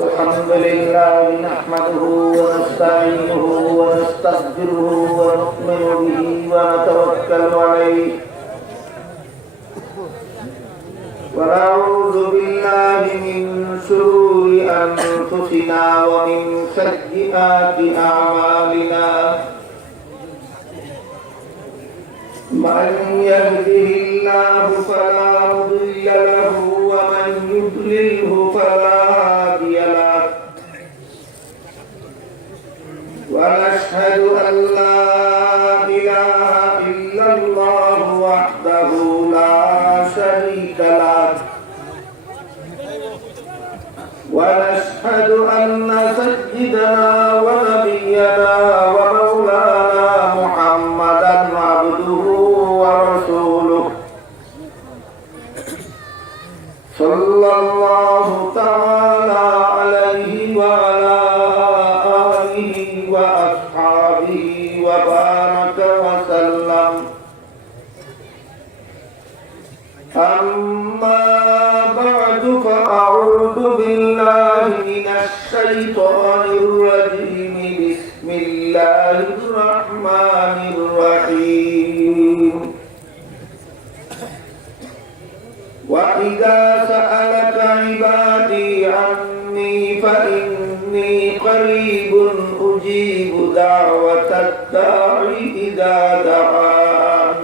Alhamdulillah nahmaduhu wa nasta'inuhu wa nastaghfiruhu wa nu'minu bihi wa natawakkalu alayhi wa na'udzu billahi min shururi anfusina wa min sayyiati a'malina man yahdihillahu fala mudilla lahu wa man yudlilhu fala ونشهد أن لا إله إلا الله وحده لا شريك له ونشهد أن سيدنا ونبينا ومولانا محمدا عبده ورسوله صلى الله تعالى عليه وعلى وبارك وسلم أما بعد فأعوذ بالله من الشيطان الرجيم بسم الله الرحمن الرحيم وإذا سألك عبادي عني فإني قريب أجيب دعوة الداعي إذا دعان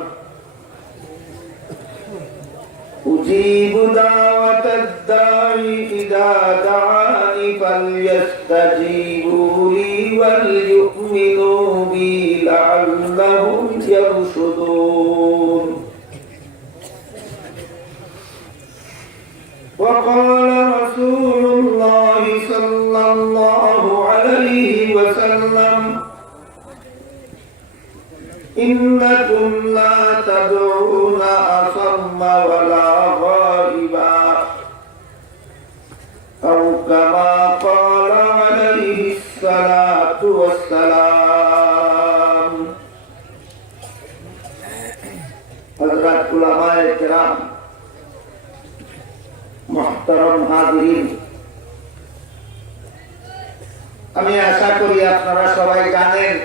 أجيب دعوة الداعي إذا دعان فليستجيبوا لي وليؤمنوا بي لعلهم يرشدون وقال رسول الله صلى الله عليه وسلم إنكم لا تدعون أصم ولا غائبا أو كما قال عليه الصلاة والسلام. حضرات علماء کرام محترم হাজিরিন, আমি আশা করি আপনারা সবাই জানেন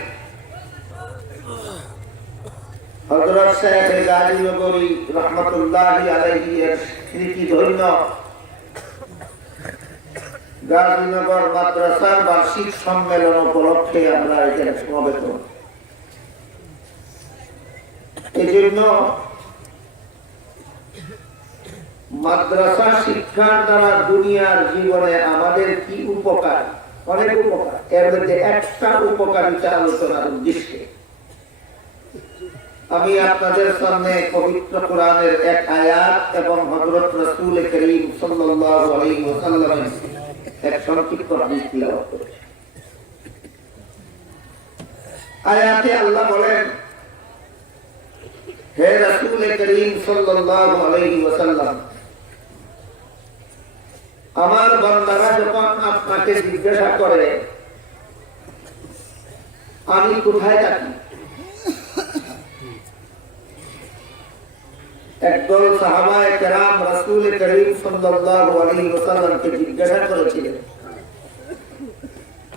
হযরত শেখ গাজী নগরী রাহমাতুল্লাহি আলাইহি এর স্মৃতি ধন্য গাজীনগর মাদ্রাসার বার্ষিক সম্মেলন উপলক্ষে আমরা এখানে সমবেত। এই জন্য মাদ্রাসা শিক্ষার দ্বারা দুনিয়ার জীবনে আমাদের কি উপকার, অনেক উপকার, এর মধ্যে একটা উপকারিতা আলোচনার উদ্দেশ্যে আমি আপনাদের সামনে পবিত্র কোরআনের এক আয়াত এবং হযরত রাসূল করিম সাল্লাল্লাহু আলাইহি ওয়াসাল্লামের এক সংক্ষিপ্ত হাদিস তিলাওয়াত করেছি। আয়াতে আল্লাহ বলেন, হে রাসূল করিম সাল্লাল্লাহু আলাইহি ওয়াসাল্লাম, আমার বান্দারা যখন আপনাকে জিজ্ঞাসা করে আমি কোথায় থাকি, একদল সাহাবায়ে কেরাম রাসূল করিম সাল্লাল্লাহু আলাইহি ওয়াসাল্লামকে জিজ্ঞাসা করেছিলেন,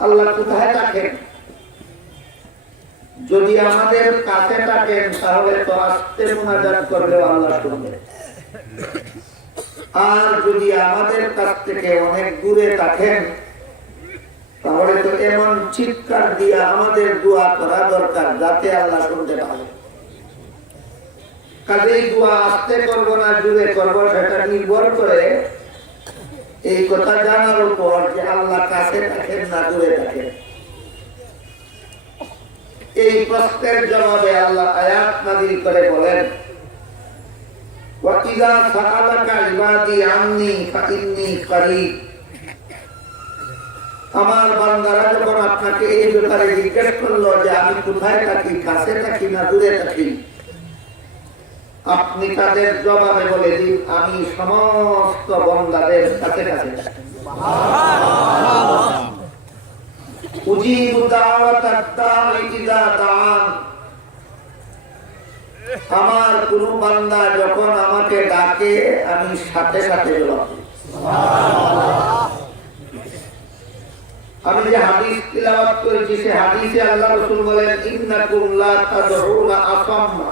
আল্লাহ কোথায় থাকেন? যদি আমাদের কাছে থাকেন তাহলে তো আস্তে মুনাজাত করলেও আল্লাহ শুনবেন, আর যদি আমাদের কাছ থেকে অনেক দূরে থাকেন তাহলে তো এমন চিৎকার দিয়ে আমাদের দোয়া করা দরকার যাতে আল্লাহ শুনতে পারে। কাজেই দোয়া আস্তে করবো না জুড়ে করবো সেটা নির্ভর করে এই কথা জানার উপর যে আল্লাহ কাছে থাকেন না দূরে থাকেন। এই প্রশ্নের জবাবে আল্লাহ আয়াত নাযিল করে বলেন, وَإِذَا سَأَلَكَ عِبَادِي عَنِّي فَإِنِّي قَرِيبٌ। আমার বান্দারা যখন আপনাকে এই ব্যাপারে জিজ্ঞেস করলো যে আমি কোথায় থাকি, কাছে থাকি না দূরে থাকি, আপনি তাদের জবাবে বলে দিন আমি সমস্ত বান্দাদের কাছে কাছে থাকি। উজিবু দাওয়াতাদ দাঈ ইযা দাআন। আমার কোন বান্দা যখন আমাকে ডাকে আমি সাথে সাথে জবাব দিই। আমি যে হাদিস তিলাওয়াত করেছি সে হাদিসে আল্লাহ রাসূল বলেন ইন্নাকুম লা তাদউনা আসাম্মা,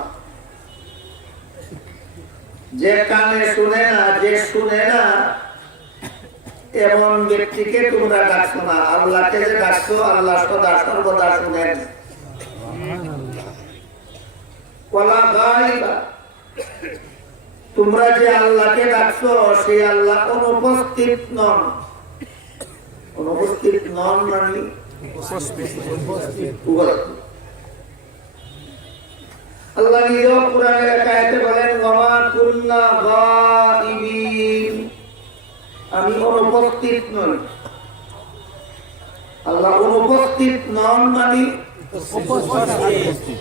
যে কানে শুনে না, যে শুনে না এমন ব্যক্তিকে তোমরা ডাকছো না। আল্লাহকে যে ডাকছো আল্লাহ সদা সর্বদা শুনেন। ওয়ালা গায়বা, তোমরা যে আল্লাহকে ডাকছো সেই আল্লাহ অনুপস্থিত নন। অনুপস্থিত নন মানে আল্লাহ নিজেও কোরআনের এক আয়াতে বলেন ওয়ামা কুন্না গায়িবিন, আমি অনুপস্থিত নই। আল্লাহ অনুপস্থিত নন মানে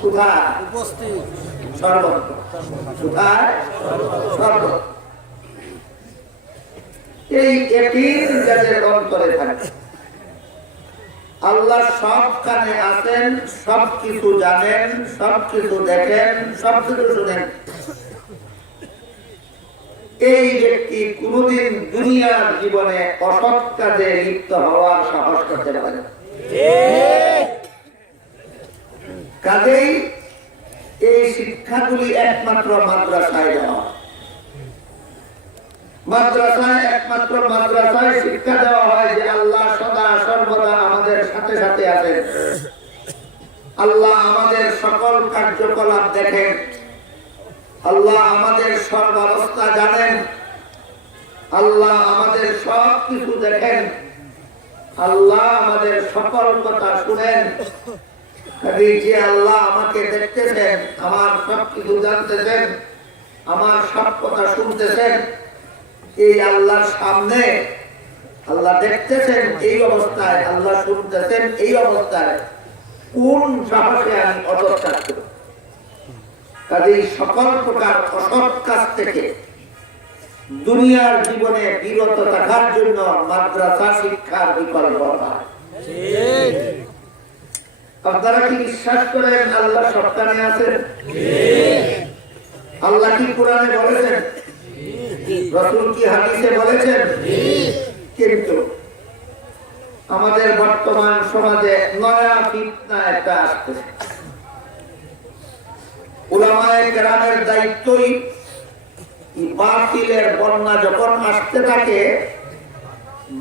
কোথায়? সর্বত্র। কোথায়? সর্বত্র। এই একই যাদের অন্তরে থাকে আল্লাহ সব কানে আছেন, সব কিছু জানেন, সব কিছু দেখেন, সব কিছু শুনেন। এই ব্যক্তি কোনদিন দুনিয়ার জীবনে অসৎ কাজে লিপ্ত হওয়ার সাহস করতে পারে না। কাজেই এই শিক্ষাগুলি একমাত্র মাদ্রাসায় দেওয়া। মাদ্রাসায় একমাত্র মাদ্রাসায় শিক্ষা দেওয়া হয় যে আল্লাহ সদা সর্বদা আমাদের সাথে সাথে আছেন। আল্লাহ আমাদের সকল কার্যকলাপ দেখেন। আল্লাহ আমাদের সর্বাবস্থা জানেন। আল্লাহ আমাদের সব কিছু দেখেন। আল্লাহ আমাদের সকল কথা শুনেন। যে আল্লাহ আমাকে দেখতেছেন, আমার সব কিছু জানতেছেন, আমার সব কথা শুনতেছেন, এই আল্লাহর সামনে আল্লাহ দেখতেছেন এই অবস্থায়, আল্লাহ শুনতেছেন এই অবস্থায়, কোন সাহসে আমি অসৎ কাজ করব? কাজেই সকল প্রকার অসৎ কাজ থেকে দুনিয়ার জীবনে বিরত থাকার জন্য মাদ্রাসা শিক্ষার বিকল্প নয়। আপনারা কি বিশ্বাস করেন আল্লাহ সবখানে আছেন? আল্লাহ কি কোরআনে বলেছেন? রাসূল কি হাদিসে বলেছেন? কিন্তু আমাদের বর্তমান সমাজে নয়া ফিতনা একটা আসছে। উলামায়ে কেরামের দায়িত্বই বাতিলের বন্যা যখন আসতে থাকে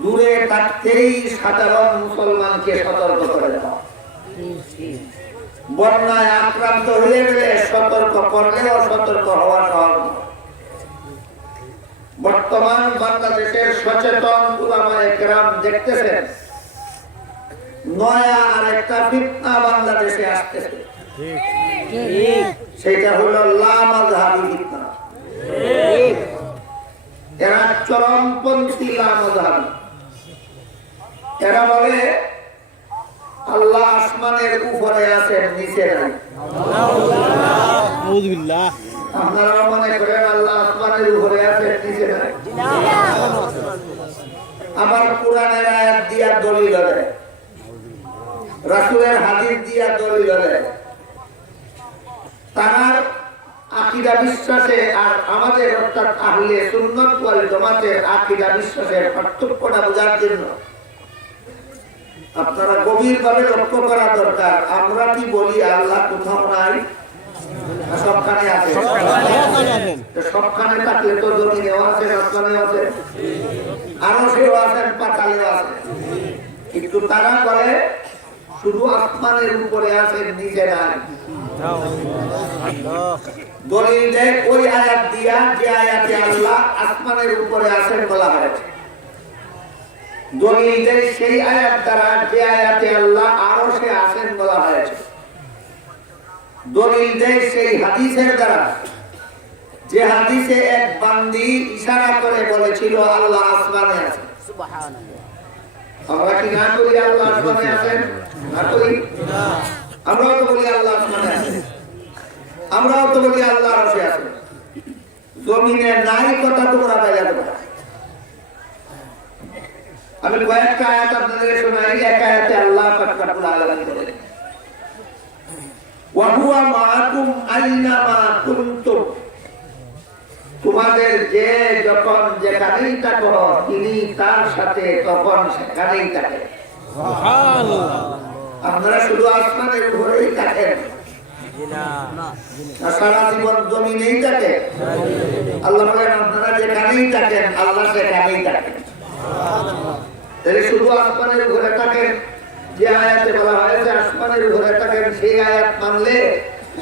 দূরে থাকতেই সাধারণ মুসলমানকে সতর্ক করে দেওয়া। বন্যায় আক্রান্ত হয়ে গেলে সতর্ক করলেও সতর্ক হওয়া সহজ। বর্তমান বাংলাদেশের সচেতন উলামায়ে কেরাম দেখতেছেন নয়া আরেকটা ফিতনা বাংলাদেশে আসতেছে। সেটা হলো লামাযহাবী ফিতনা। এরা চরমপন্থী লামাযহাবী। এরা বলে আল্লাহ আসমানের উপরে আছেন, নিচে নাই। আপনারা মনে করেন আল্লাহ আসমানের উপরে আছেন, নিচে নাই। আবার কোরআনের আয়াত দিয়া দলিল দেয়, রাসূলের হাদিস দিয়া দলিল দেয়। তার আকীদা বিশ্বাসে আর আমাদের অর্থাৎ আহলে সুন্নাত ওয়াল জামাতের আকীদা বিশ্বাসের পার্থক্যটা বোঝার জন্য আপনারা গভীরভাবে লক্ষ্য করা দরকার। আমরা কি বলি আল্লাহ কোথাও নাই? সবখানে আছে। সবখানে থাকলে তো জমিনেও আছে, আসমানেও আছে, আরশেও আছেন, পাতালেও আছে। কিন্তু তারা বলে শুধু আসমানের উপরে আছেন, নিচে নাই। দলিল দেয় ওই আয়াত দিয়া যে আয়াতে আল্লাহ আসমানের উপরে আছেন বলা হয়েছে। দলিল দেয় সেই আয়াত দ্বারা যে আয়াতে আল্লাহ আরশে আছেন বলা হয়েছে। দলিল দেয় সেই হাদিসের দ্বারা যে হাদিসে এক বান্দি ইশারা করে বলেছিল আল্লাহ আসমানে আছেন। সুবহানাল্লাহ। আমরা কি না করি আল্লাহ আসমানে আছেন? না করি। আমরাও তো বলি আল্লাহ আসমানে আছেন, আমরাও তো বলি আল্লাহ আরশে আছেন। জমিনে নাই কথা তোমরা বাইরে বলো। আমি কয়েকটা আয়াত আপনাদের শোনাই। এক আয়াতে আল্লাহ পাক রব্বুল আলামিন বলেন ওয়া হুয়া মাআকুম আইনা মা কুনতুম, তোমাদের যে যখন যে যেখানেই থাকো তিনি তার সাথে তখন সেখানেই থাকেন। আপনারা শুধু আসমানের উপরেই থাকেন, সারা জীবন জমিনেই থাকে। আল্লাহ বলেন আপনারা যেখানেই থাকেন আল্লাহ সেখানেই থাকেন। শুধু আসমানের উপরে থাকেন, যে আয়াতে বলা হয়েছে আসমানের উপরে থাকেন সেই আয়াত মানলে,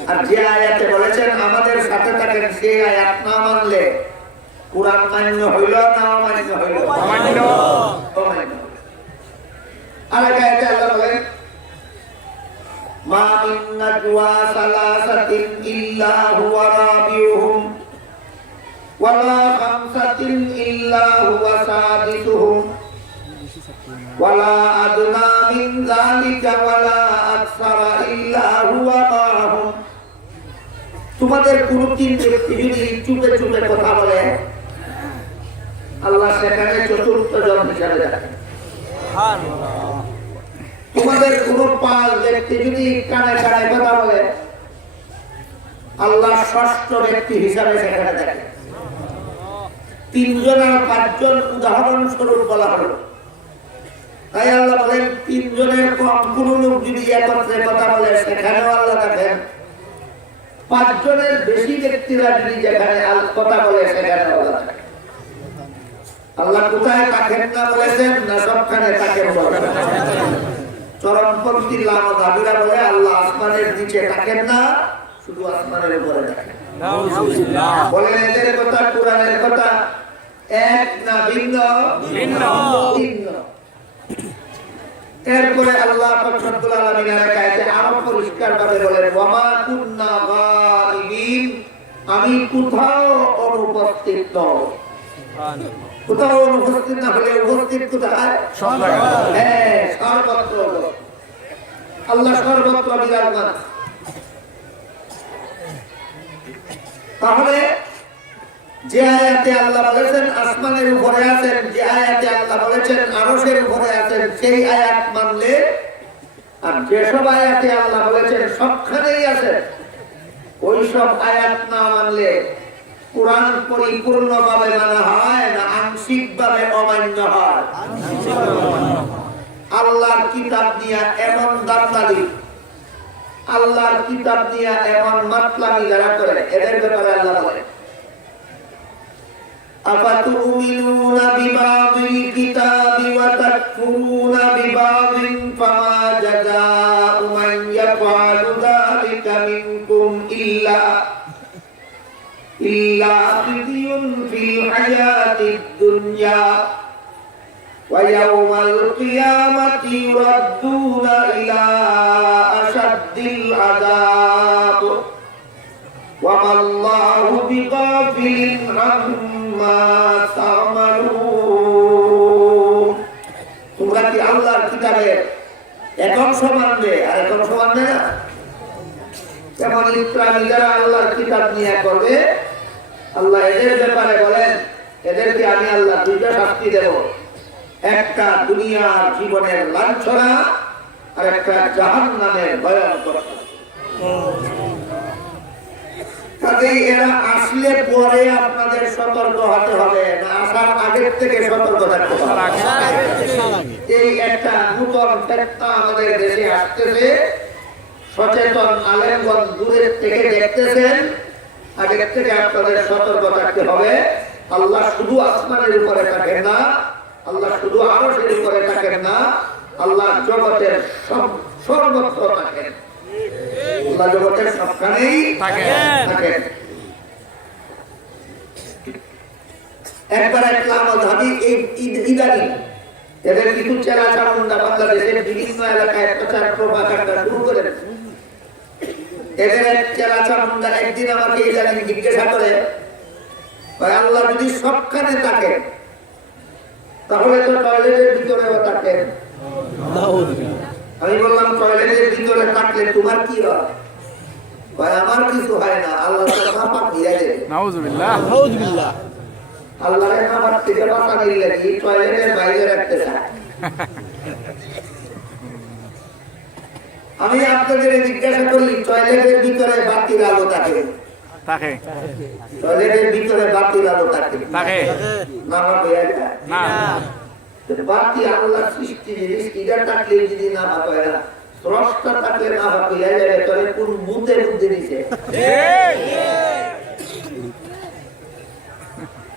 আর যে আয়াতে বলেছেন আমাদের সাথে থাকেন সেই আয়াত না মানলে কুরআন মান্য হইল না অমান্য হইল? অমান্য। আর আয়াতে আল্লাহ বলেন মা মিন নাজওয়া সালাসাতিন ইল্লা হুয়া রাবিউহুম ওয়ালা খামসাতিন ইল্লা হুয়া সাদিসুহুম ওয়ালা আদনা মিন যালিকা ওয়ালা আকসারা ইল্লা হুয়া মাআহুম। তোমাদের কোন তিন ব্যক্তি যদি চুপে চুপে কথা বলে আল্লাহ সেখানে চতুর্থ জন হিসাবে দেখেন। তোমাদের কোন পাঁচ ব্যক্তি যদি কানে কানে কথা বলে আল্লাহ ষষ্ঠ ব্যক্তি হিসাবে সেখানে দেখেন। তিনজন আর পাঁচজন উদাহরণ স্বরূপ বলা হলো। তাই আল্লাহ বলেন তিনজনের কম কোন লোক যদি একত্রে কথা বলে সেখানেও আল্লাহ দেখেন, পাঁচজনের বেশি ব্যক্তিরা যদি যেখানে কথা বলে সেখানেও আল্লাহ দেখেন। আল্লাহ কোথায় থাকেন না বলেছেন না সবখানে থাকেন বলেছেন। চরমপন্থী লামাদাবিরা বলে আল্লাহ আসমানের নিচে থাকেন না, শুধু আসমানের উপরে থাকেন। বলেন এদের কথা কুরআনের কথা এক না ভিন্ন? ভিন্ন। এরপরে আল্লাহ পাক রব্বুল আলামিন এর আয়াতে আরো পরিষ্কার ভাবে বলেন ওয়া মা কুননা গায়িবিন, আমি কোথাও অনুপস্থিত নই। কোথাও অনুপস্থিত না হলে উপস্থিত কোথায়? হ্যাঁ, সর্বত্র। আল্লাহ সর্বত্র বিরাজমান। তাহলে যে আয়াতে আল্লাহ বলেছেন আসমানের উপরে আছেন, যে আয়াতে আল্লাহ বলেছেন আরশের উপরে আছেন, সেই আয়াত মানলে, আর যেসব আয়াতে আল্লাহ বলেছেন সবখানেই আছেন, ওই সব আয়াত না মানলে কুরআন পরিপূর্ণভাবে মানা হয় না আংশিকভাবে অমান্য হয়? আল্লাহর কিতাব নিয়ে এমন দান্দালি, আল্লাহর কিতাব নিয়ে এমন মাতলামি যারা করে এদের ব্যাপারে আল্লাহ বলেন আফাতুমিনুনা বিবাদিল কিতাবি ওয়া তাকফুরুনা বিবাদিন ফামা জাযাউ মান ইয়াফআলু যালিকা মিনকুম ইল্লা খিzyun ফিল হায়াতিদ দুনিয়া ওয়া ইয়াওমাল কিয়ামাতি ইউরাদ্দুনা ইলা আশাদ্দিল আযাব ওয়া মাল্লাহু বিগাফিলিন আম্মা তা'মালুন। তোমরা কি আল্লাহর কিতাবে এক অংশ মানবে আর এক অংশ মানবে না? যেমন ইসরাঈলীরা আল্লাহর কিতাব নিয়ে করবে, আল্লাহ এদের ব্যাপারে বলেন এদেরকে আমি আল্লাহ দুইটা শাস্তি দেব, একটা দুনিয়ার জীবনের লাঞ্ছনা আর একটা জাহান্নামের ভয়ঙ্কর। কাজেই এরা আসলে পরে আপনাদের সতর্ক হতে হবে না আসার আগের থেকে সতর্ক থাকতে হবে। এই একটা নতুন ফেতনা আমাদের দেশে আসতেছে, সচেতন আলেমগণ দূরের থেকে দেখতেছেন, আগের থেকে আপনাদের সতর্ক থাকতে হবে। আল্লাহ শুধু আসমানের উপরে থাকেন না, আল্লাহ শুধু আরশের উপরে থাকেন না, আল্লাহ জগতের সর্বত্র থাকেন। আল্লাহ জগতের সবখানেই থাকেন। একবার একলা মাযহাবী ইদানি এদের কিছু চেলা চামুন্ডা বাংলাদেশের বিভিন্ন এলাকায় প্রচার প্রপাগান্ডা শুরু করেন। এদের এক চেলা চামুন্ডা একদিন আমাকে ইদানি জিজ্ঞাসা করে, ভাই আল্লাহ যদি সবখানে থাকেন তাহলে তো টয়লেটের ভিতরেও থাকেন। আমি বললাম টয়লেটের ভিতরে থাকলে তোমার কি হয়? ভাই আমার কিছু হয় না, আল্লাহ তাআলা মাফ দিয়ে দেবে। নাউযুবিল্লাহ নাউযুবিল্লাহ। আল্লাহর নামাজ থেকে বাঁচানোর লাগি টয়লেটের বাইরে রাখতে চায়। আমি আপনাদের জিজ্ঞাসা করি টয়লেটের ভিতরে বাতির আলো থাকে, থাকে টয়লেটের ভিতরে বাতির আলো থাকে থাকে নামা হয়ে যায় না বাতি আল্লাহ সৃষ্টি জিনিস এটা থাকলে যদি না হয় না স্রষ্টা থাকলে না হয়ে যাবে তাহলে কোন বুদ্ধে বুদ্ধি দিছে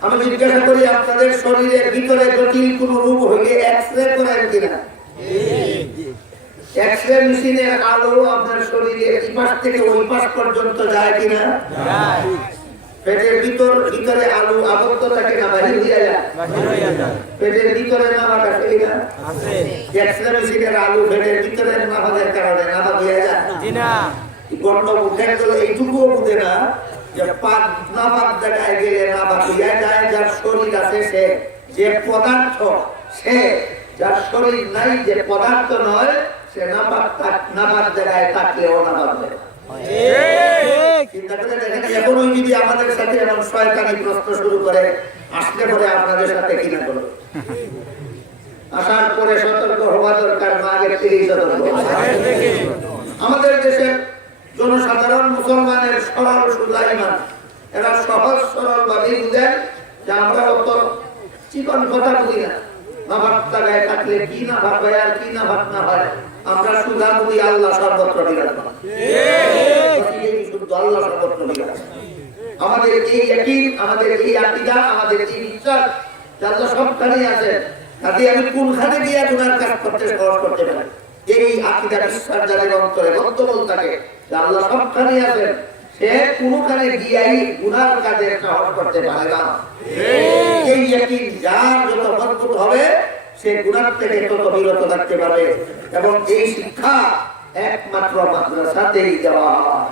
আমি জিজ্ঞাসা করি আপনাদের শরীরের ভিতরে জটিল কোন রোগ হইলে এক্সরে করেন কিনা এক্সরে মেশিনের আলো আপনার শরীরের এই পাশ থেকে ওই পাশ পর্যন্ত যায় কিনা পেটের ভিতরে আলো আবদ্ধ থাকে না বাহির হয়ে যায় পেটের ভিতরে নামা থাকে কিনা এক্সরে মেশিনের আলো পেটের ভিতরে নামাজের কারণে নামা হয়ে যায় গন্ড মুখে গেলে এইটুকুও বুঝে না যে পাক নামাজ জায়গায় গেলে নামা হয়ে যায় যার শরীর আছে সে যে পদার্থ সে যার শরীর নাই যে পদার্থ নয় সে নামাজ জায়গায় থাকলেও নামাজ দেয় চিন্তা করে দেখেন এখন ওই যদি আমাদের সাথে এমন শয়তানি প্রশ্ন শুরু করে আসলে পরে আপনাদের সাথে কিনা করবে আসার পরে সতর্ক হওয়া দরকার না আগে থেকেই সতর্ক আমাদের দেশের জনসাধারণ মুসলমানের সরল সোজা ঈমান এরা সহজ সরল ভাবেই বুঝেন যে আমরা অত চিকন কথা বুঝি না নামাজ জায়গায় থাকলে কি না ভাব হয় আর কি না ভাব না হয় আমরা সুধা বুঝি আল্লাহ সর্বত্র বিরাজমান শুদ্ধ আল্লাহ সর্বত্র বিরাজমান আমাদের এই ইয়াকিন আমাদের এই আকীদা আমাদের এই বিশ্বাস আল্লাহ সবখানেই আছে কাজে আমি কোনখানে গিয়ে গুনার কাজ করতে সহজ করতে পারি এই আকীদা বিশ্বাস যাদের অন্তরে বদ্ধমূল থাকে যে আল্লাহ সবখানেই আছেন সে কোনখানে গিয়েই গুনার কাজে সাহস করতে পারে না এই ইয়াকিন যার যত মজবুত হবে সে গুনাহ থেকে তত বিরত থাকতে পারবে এবং এই শিক্ষা একমাত্র মাদ্রাসাতেই দেওয়া হয়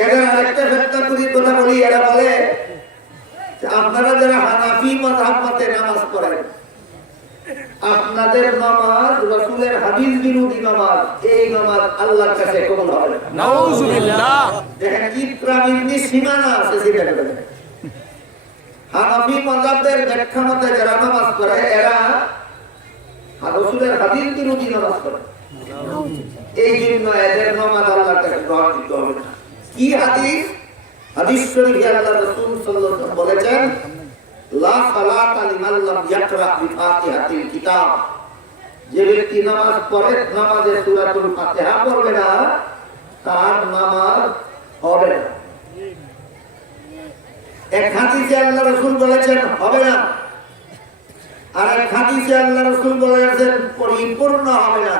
এদের আরেকটা ফেতনাকুরির কথা বলি এরা বলে আপনারা যারা হানাফি মাযহাব মতে নামাজ পড়েন আপনাদের নামাজ রাসূলের হাদিস বিরোধী নামাজ এই নামাজ আল্লাহর কাছে কবুল হবে না নাউযুবিল্লাহ দেখেন কি প্রাণীর সীমানা আছে সেটা দেখেন হানাফি মাযহাবের ব্যাখ্যা মতে যারা নামাজ পড়ে এরা রাসূলের হাদিস বিরোধী নামাজ পড়ে এই জন্য এদের নামাজ আল্লাহর কাছে গ্রহণযোগ্য হবে না কি হাদিস হাদিস শরীফে আল্লাহ রাসূল সাল্লাল্লাহু আলাইহি ওয়াসাল্লাম বলেছেন লা সালাতা লিমান লাম ইয়াকরা বিফাতিহাতিল কিতাব যে ব্যক্তি নামাজ পড়ে নামাজে সূরাতুল ফাতিহা পড়বে না তার নামাজ হবে না এক হাদিসে আল্লাহ রাসূল বলেছেন হবে না আর এক হাদিসে আল্লাহ রাসূল বলেছেন পরিপূর্ণ হবে না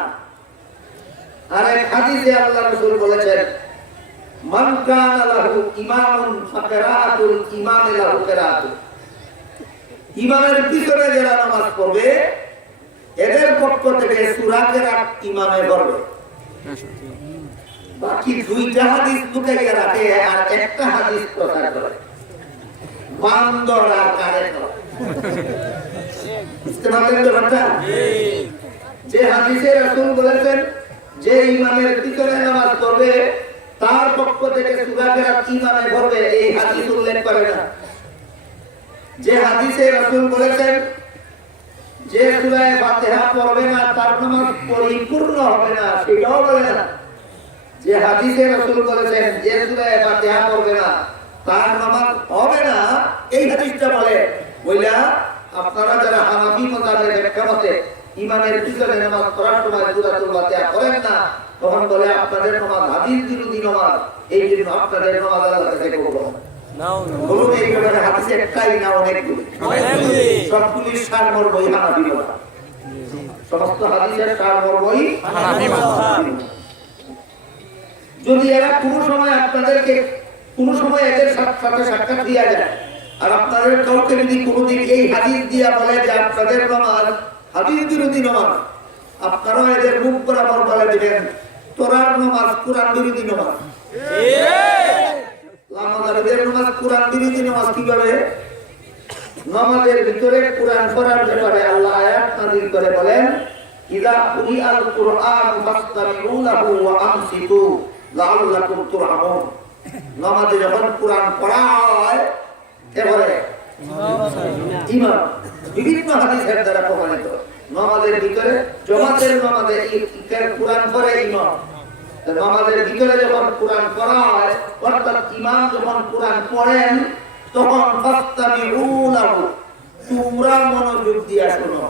আর এক হাদিসে আল্লাহ রাসূল বলেছেন মান কানা লাহু ইমামুন ফাকিরাতুল ইমামি লাহু কিরাতু ইমামের পিছনে যারা নামাজ পড়বে এদের পক্ষ থেকে সূরা কিরাত ইমামে পড়বে বাকি দুইটা হাদিস লুকাইয়া রাখে আর একটা হাদিস প্রচার করে বান্দর আর কারে করে বুঝতে পারলেন তো ব্যাপারটা যে হাদিসে রাসূল বলেছেন যে ইমামের পিছনে নামাজ পড়বে তার পক্ষ থেকে সূরা কিরাত ইমামে পড়বে এই হাদিস উল্লেখ করে না যে হাদিসে রাসূল বলেছেন যে সূরা ফাতিহা পড়বে না তার নামাজ পরিপূর্ণ হবে না সেটাও বলে না যে হাদিসে রাসূল বলেছেন যে সূরা ফাতিহা পড়বে না তার নামাজ হবে না এই হাদিসটা বলে বইলা আপনারা যারা হানাফি মাযহাবের ব্যাখ্যা মতে ইমামের পিছনে নামাজ পড়ার সময় সূরাতুল ফাতিহা পড়েন না তখন বলে আপনাদের নামাজ হাদিস বিরোধী নামাজ এই জন্য আপনাদের নামাজ আল্লাহর কাছে কবুল হবে না বলুন এই ব্যাপারে হাদিসে একটাই না অনেকগুলো সবগুলির সারমর্মই হানাফি মাযহাব সমস্ত হাদিসের সারমর্মই হানাফি মাযহাব যদি এরা কোনো সময় আপনাদেরকে কোনো সময় এদের সাথে সাক্ষাৎ দিয়া যায় আর আপনাদের কাউকে যদি কোনোদিন এই হাদিস দিয়া বলে যে আপনাদের নামাজ হাদিস বিরোধী নামাজ আপনারা এদের মুখ বরাবর বলে দিবেন তোরার নামাজ কোরআন বিরোধী নামাজ আমাদের নামাজ কোরআন বিরোধী নামাজ কিভাবে নামাজের ভিতরে কোরআন পড়ার ব্যাপারে আল্লাহ আয়াত নাযিল করে বলেন ইযা কুরিআল কুরআন ফাসতামিউ লাহু ওয়া আনসিতু লাআল্লাকুম তুরহামুন নামাজে যখন কোরআন পড়া হয় এবারে ইমাম বিভিন্ন হাদিসের দ্বারা প্রমাণিত নামাজের ভিতরে জামাতের নামাজে কোরআন পড়ে ইমাম নামাজের ভিতরে যখন কোরআন পড়া হয় অর্থাৎ ইমাম যখন কোরআন পড়েন তখন ফাস্তামিউ লাহু, তোমরা মনোযোগ দিয়ে শোনো।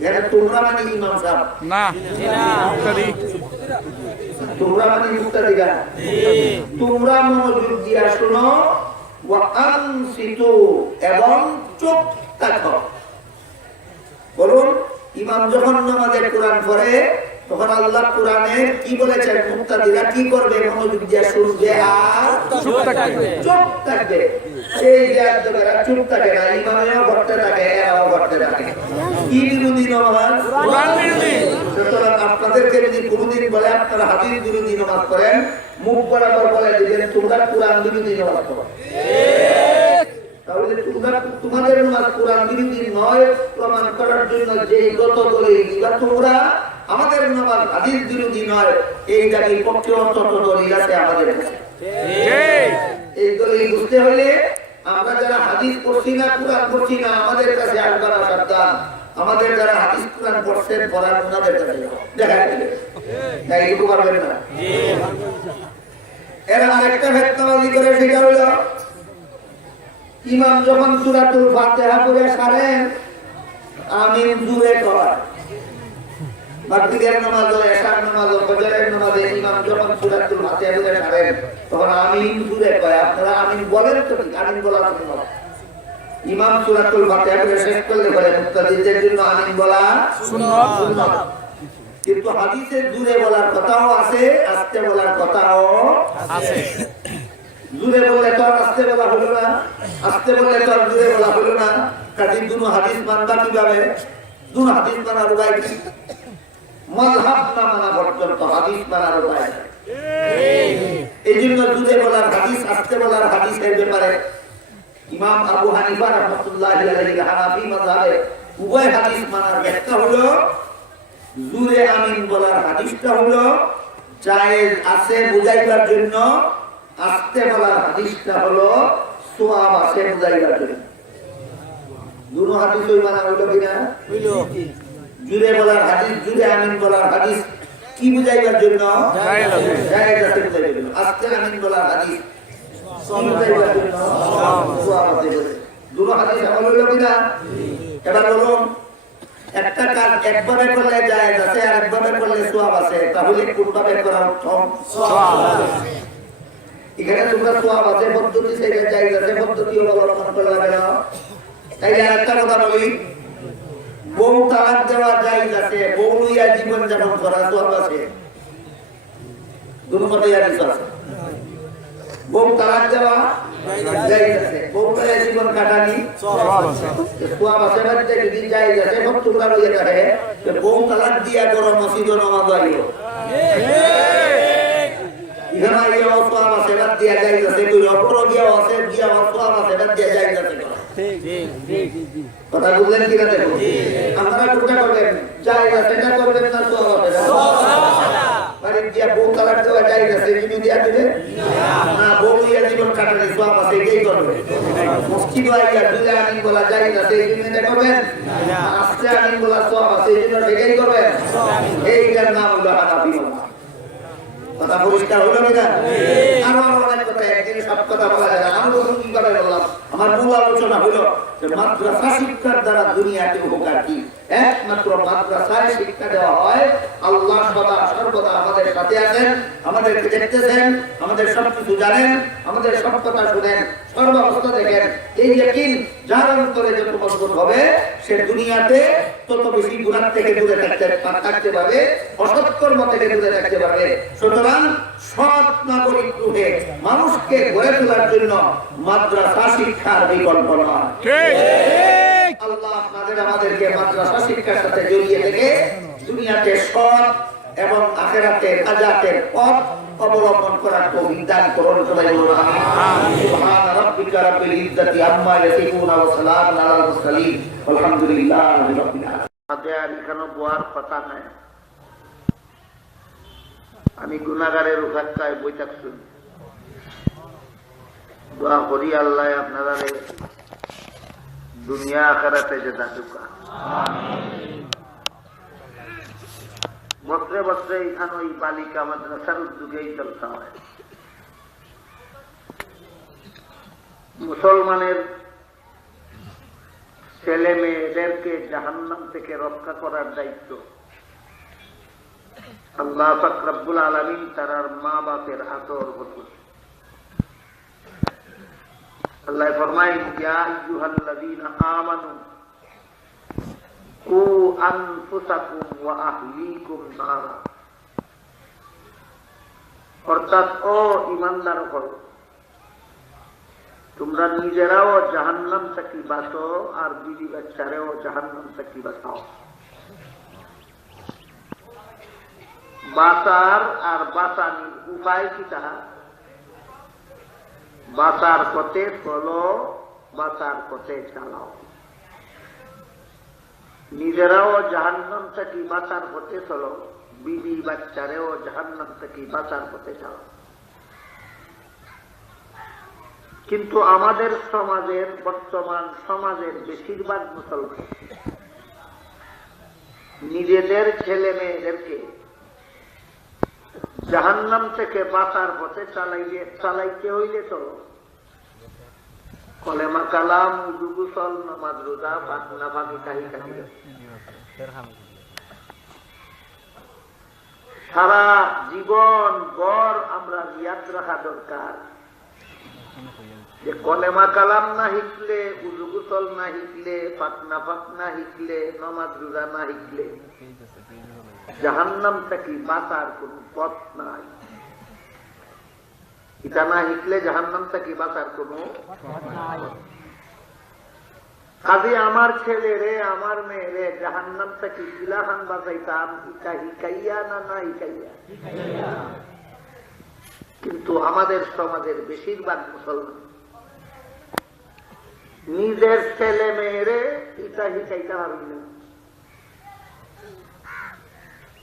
এখানে তোমরা মানে ইমাম সাহেব না, মুক্তাদি। তোমরা মানে মুক্তাদিরা, তোমরা মনোযোগ দিয়ে শোনো। ওয়া আনসিতু, এবং চুপ থাকো। বলুন, ইমাম যখন নামাজে কোরআন পড়ে তখন আল্লাহ কোরআনে কি বলেছেন? মুক্তাদিরা কি করবে? মনোযোগ দিয়ে শুনবে আর চুপ থাকবে। চুপ থাকবে। এই যে একদমেরা চুপ থাকে না, ইমামেও ঘটতে থাকে, এরাও ঘটতে থাকে। কি বিরোধী নামাজ? কোরআন বিরোধী। সুতরাং আপনাদেরকে যদি কোনদিন বলে আপনারা হাদিস বিরোধী নামাজ করেন, মুখ বরাবর বলে দিবেন তোমরা কোরআন বিরোধী নামাজ করো। তাহলে তোমাদের নামাজ কোরআন বিরোধী নয় প্রমাণ করার জন্য যে যত দলে দিবা তোমরা আমাদের নামাজ হাদিস বিরোধী নয়, এই দাবির পক্ষে অন্তত দলিল আছে আমাদের কাছে। এই দলিল বুঝতে হলে আমরা যারা হাদিস পড়ছি না, কোরআন পড়ছি না, আমাদের কাছে আসবার সাবধান। আমাদের যারা হাদিস কোরআন পড়ছেন পড়ার ওনাদের কাছে দেখা যাবে, তাই একটু পারবেন না। এরা আরেকটা ফেতনাবাজি করে, সেটা হলো ইমাম যখন সূরাতুল ফাতিহা পড়ে সারেন আমিন জুড়ে কয়। মাগরিবের নামাজ, এশার নামাজ, ফজরের নামাজে ইমাম যখন সূরাতুল ফাতিহা পড়ে সারেন তখন আমিন জুড়ে কয়। আপনারা আমিন বলেন তো? ঠিক আমিন বলা সুন্নাত। ইমাম সূরাতুল ফাতিহা পড়ে শেষ করলে বলে মুক্তাদিদের জন্য আমিন বলা সুন্নাত। কিন্তু হাদিসে জুড়ে বলার কথাও আছে, আস্তে বলার কথাও আছে। জুড়ে বললে তো আস্তে বলা হলো না, আস্তে বললে তো জুড়ে বলা হলো না। কাজে দুটো হাদিস মানবা কিভাবে? দুটো হাদিস মানার উপায় কি? মাযহাব না মানা পর্যন্ত হাদিস মানার উপায় নাই। এই জন্য জুড়ে বলার হাদিস, আস্তে বলার হাদিসের ব্যাপারে ইমাম আবু হানিফা রাহমাতুল্লাহি আলাইহি হানাফি মাযহাবে উভয় হাদিস মানার ব্যাখ্যা হলো জুড়ে আমিন বলার হাদিসটা হলো জায়েজ আছে বুঝাইবার জন্য, আস্তে বলার হাদিসটা হলো সওয়াব আছে বুঝাইবার জন্য। দুটো হাদিস ওই মানা হইল কিনা? হইল। জুড়ে বলার হাদিস, জুড়ে আমিন বলার হাদিস কি বুঝাইবার জন্য? জায়েজ আছে বুঝাইবার জন্য। আস্তে আমিন বলার হাদিস বুঝাইবার জন্য সওয়াব আছে। দুটো হাদিস আমল হইল কিনা? এবার বলুন, একটা কাজ একভাবে করলে জায়েজ আছে আর একভাবে করলে সওয়াব আছে, তাহলে কোনভাবে করা উত্তম? সওয়াব। এখানে তোমরা সওয়াব আছে পদ্ধতি থেকে জায়েজ আছে পদ্ধতি অবলম্বন করলে হবে না। তাই আরেকটা কথা বলি, বউ তালাক দেওয়া জায়েজ আছে, বউ লইয়া জীবন যাপন করা সওয়াব আছে। দুটো কথাই আছে। বউ তালাক দেওয়া জায়েজ আছে, বউ লইয়া জীবন কাটানি সওয়াব আছে। সওয়াব আছে বলতে যদি জায়েজ আছে সব তোমরা লইয়া থাকে, বউ তালাক দিয়া করো মসজিদে নামাজ আইও। এখানে আইয়া সওয়াব আছে বাদ দিয়া জায়েজ আছে, কই অপর দিয়া আছে দিয়া সওয়াব আছে বাদ দিয়া জায়েজ আছে। কথা বুঝলেন কি না? দেখো আপনারা কোনটা করবেন? জায়েজ আছে এটা করবেন না সওয়াব আছে? মানে দিয়া বউ তালাক দেওয়া জায়েজ আছে যদি দিয়া দিবে না, বউ দিয়া জীবন কাটালে সওয়াব আছে এটাই করবেন। মসজিদ আইয়া দুইটা আমিন বলা জায়েজ আছে এই জন্য এটা করবেন, আস্তে আমিন বলা সওয়াব আছে এই জন্য এটাই করবেন। এইটার নাম হলো হানাফি মাযহাব। কথা পরিষ্কার হলো কিনা? আরো অনেক কথা, একদিন সব কথা বলা যায় না। আমি বলুন কি কথা বললাম, আমার মূল আলোচনা হলো যে মাদ্রাসা শিক্ষার দ্বারা দুনিয়াতে উপকার কি? একমাত্র মাদ্রাসায় শিক্ষা দেওয়া হয়। আল্লাহ সদা সর্বদা আমাদের সাথে আছেন, আমাদেরকে দেখতেছেন, আমাদের সবকিছু জানেন, আমাদের সব কথা শুনেন, সর্বাবস্থা দেখেন। এই ইয়াকিন যার অন্তরে যত মজবুত হবে সে দুনিয়াতে তত বেশি গুনাহ থেকে দূরে থাকতে পারবে, অসৎ কর্ম থেকে দূরে থাকতে পারবে। সুতরাং সৎ নাগরিক রূপে মানুষকে গড়ে তোলার জন্য মাদ্রাসা শিক্ষার বিকল্প নয়। আল্লাহ আপনাদের আমাদেরকে মাদ্রাসা শিক্ষার সাথে জড়িয়ে থেকে দুনিয়াতে সৎ এবং আখিরাতে নাজাতের পথ অবলম্বন করার তৌফিক দান করুন। সবাই বলুন আমিন। সুবহান রাব্বিকা রাব্বিল ইজ্জাতি আম্মা ইয়াসিফুন ওয়া সালামুন আলাল মুরসালিন আলহামদুলিল্লাহি রাব্বিল আলামিন। ফাতিহা লিখানো বোয়ার কথা নাই, আমি গুনাহগারের উপাত্তায় বই থাকছুন। দোয়া করি আল্লাহ আপনারা দুনিয়া আখিরাতে যেটা দুকা। বছরে বছরে এখানে ওই বালিকা মাদ্রাসার উদ্যোগেই চলতে হয়। মুসলমানের ছেলে মেয়েদেরকে জাহান্নাম থেকে রক্ষা করার দায়িত্ব আল্লাহ পাক রব্বুল আলামিন তার মা বাপের হাতে অর্পণ করেছেন। আল্লাহ ফরমায়, ইয়া আইয়ুহাল্লাযীনা আমানু কু আনফুসাকুম ওয়া আহলিকুম নারা। অর্থাৎ ও ঈমানদারগণ, তোমরা নিজেরাও জাহান্নাম থেকে বাঁচো আর বিবি বাচ্চারেও জাহান্নাম থেকে বাঁচাও। বাঁচার আর বাঁচানির উপায় কি? তাহা বাঁচার পথে চলো, বাঁচার পথে চালাও। নিজেরাও জাহান্নাম থেকে বাঁচার পথে চলো, বিবি বাচ্চারেও জাহান্নাম থেকে বাঁচার পথে চালাও। কিন্তু আমাদের সমাজের, বর্তমান সমাজের বেশিরভাগ মুসলমান নিজেদের ছেলে মেয়েদেরকে জাহান্নাম থেকে বাঁচার পথে চালাইতে হইলে তো কলেমা কালাম, উযু গোসল, নামাজ রোজা, পাক পাকি কাহি কাহি সারা জীবন ভর আমরা ইয়াদ রাখা দরকার যে কলেমা কালাম না শিখলে, উযু গোসল না শিখলে, পাক না শিখলে, নামাজ রোজা না শিখলে জাহান্নাম থেকে বাঁচার কোন পথ নাই। এটা না শিখলে জাহান্নাম থেকে বাঁচার কোন পথ নাই। কাজে আমার ছেলেরে, আমার মেয়েরে জাহান্নাম থেকে কিলাখান বাঁচাইতাম, এটা হিকাইয়া না না হিকাইয়া? কিন্তু আমাদের সমাজের বেশিরভাগ মুসলমান নিজের ছেলে মেয়েরে এটা হিকাইতে পারবি না।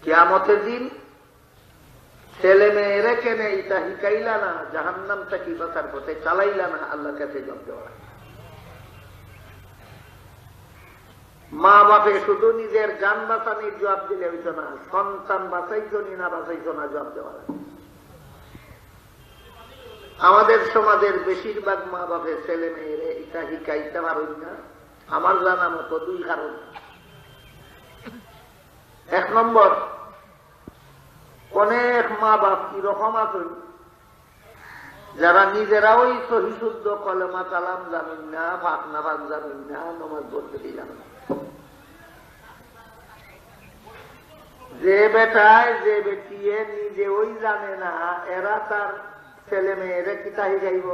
কিয়ামতের দিন ছেলে মেয়েরে কেন এটা হিকাইলা না, জাহান্নাম থেকে বাঁচার পথে চালাইলা না, আল্লাহর কাছে জবাব দেওয়া। মা বাপে শুধু নিজের জান বাঁচানির জবাব দিলে হইত না, সন্তান বাঁচাইছো নি না বাঁচাইছো না জবাব দেওয়া। আমাদের সমাজের বেশিরভাগ মা বাপের ছেলে মেয়েরে এটা হিকাইতে পারেন না, আমার জানা মতো দুই কারণ। এক নম্বর, অনেক মা বাপ কিরকম আছেন যারা নিজেরা ওই সহি শুদ্ধ কলেমা কালাম জানেন না, পাক নামাজ জানেন না, নামাজ পড়তে জানেন না। যে বেটায় যে বেটিয়ে নিজে ওই জানে না, এরা তার ছেলে মেয়েরে কিতা হিগাইব?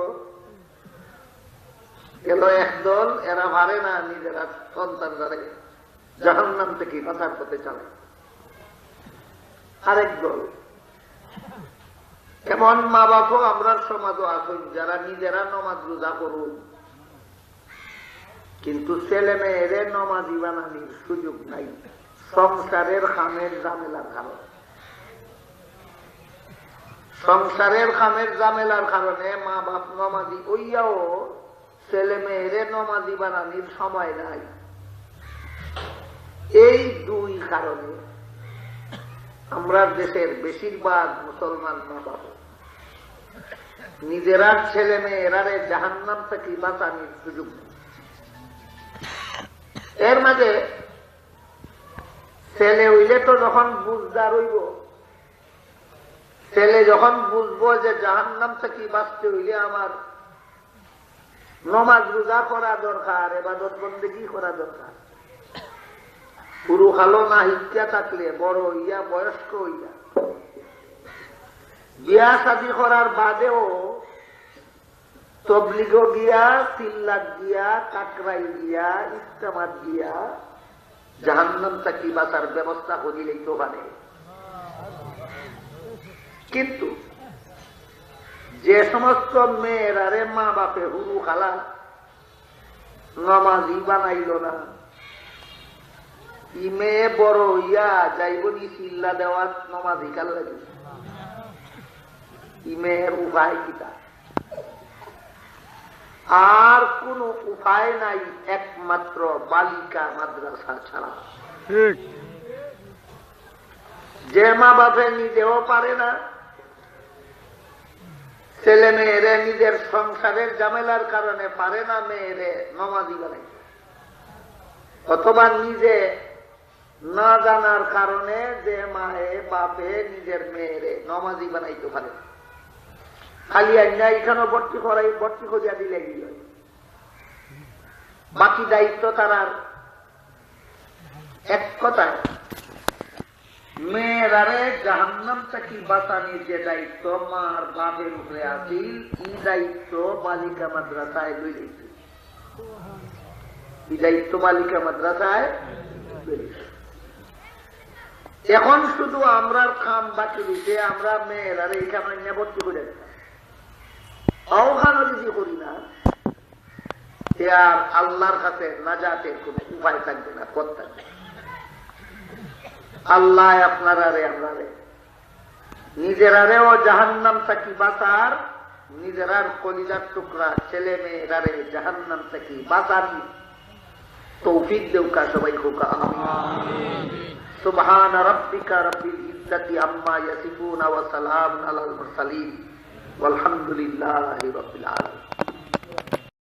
গেল একদল, এরা পারে না নিজেরা সন্তান যারে জাহান্নাম থেকে বাঁচার পথে চালায়। আরেক দল, এমন মা বাপও আমরা সমাজও আছেন যারা নিজেরা নমাজ রোজা করুন, কিন্তু ছেলে মেয়েরে নমাজি বানানির সুযোগ নাই সংসারের খামের ঝামেলার কারণে। সংসারের খামের ঝামেলার কারণে মা বাপ নমাজি ওইয়াও ছেলে মেয়েরে নমাজি বানানির সময় নাই। এই দুই কারণে আমরা দেশের বেশিরভাগ মুসলমান মা বাপ নিজেরা ছেলে মেয়েরারে জাহান্নাম থেকে বাঁচানির সুযোগ নেই। এর মাঝে ছেলে হইলে তো যখন বুঝদার হইব, ছেলে যখন বুঝবো যে জাহান্নাম থেকে বাঁচতে হইলে আমার নমাজ রোজা করা দরকার, ইবাদত বন্দেগী করা দরকার, পুরো খালো না শিক্ষা থাকলে বড় হইয়া বয়স্ক হইয়া বিয়া শাদী করার বাদেও তবলিগ গিয়া, সিল্লাত গিয়া, কাকরাই গিয়া, ইস্তেমাত গিয়া জাহান্নাম থেকে বাঁচার ব্যবস্থা করিলেই তো পারে। কিন্তু যে সমস্ত মেয়েরারে মা বাপে হুরু খালা নমাজি বানাইল না, ই মেয়ে বড় হইয়া যাইবনি চিল্লা দেওয়ার নমাজি কাল লাগে, ই মেয়ের উপায় কিতা? আর কোন উপায় নাই একমাত্র বালিকা মাদ্রাসা ছাড়া। যে মা বাপে নিজেও পারে না, ছেলে মেয়েরে নিজের সংসারের ঝামেলার কারণে পারে না মেয়েরে নমাজি বানাইতে, অথবা নিজে না জানার কারণে যে মায়ে বাপে নিজের মেয়েরে নমাজি বানাইতে পারে না, খালি আইনা এখানে ভর্তি করিয়া দিলে গিয়ে বাকি দায়িত্ব তার এক কথায় মেয়েরারে জাহান্নাম থেকে বাঁচানোর যে দায়িত্ব মার বাপের উপরে আছিল, এই দায়িত্ব বালিকা মাদ্রাসায় লই দিচ্ছে। এই দায়িত্ব বালিকা মাদ্রাসায় এখন শুধু আমরার খাম বাকি দিতে, আমরা মেয়েরারে এখানে নিয়ে ভর্তি করে ওখানে যদি করি না, আর আল্লাহর কাছে নাজাতের কোন উপায় থাকবে না, পথ থাকবে। আল্লাহ আপনারারে আমরারে নিজেরারেও জাহান্নাম থেকে বাঁচার, নিজেরার কলিজার টুকরা ছেলে মেয়েরারে জাহান্নাম থেকে বাঁচার তৌফিক দেউকা সবাই হোকা আমিন। সুবহান রাব্বিকা রাব্বিল ইজ্জাতি আম্মা ইয়াসিফুন ওয়া সালামুন আলাল মুরসালিন ওয়ালহামদুলিল্লাহি রাব্বিল আলামিন।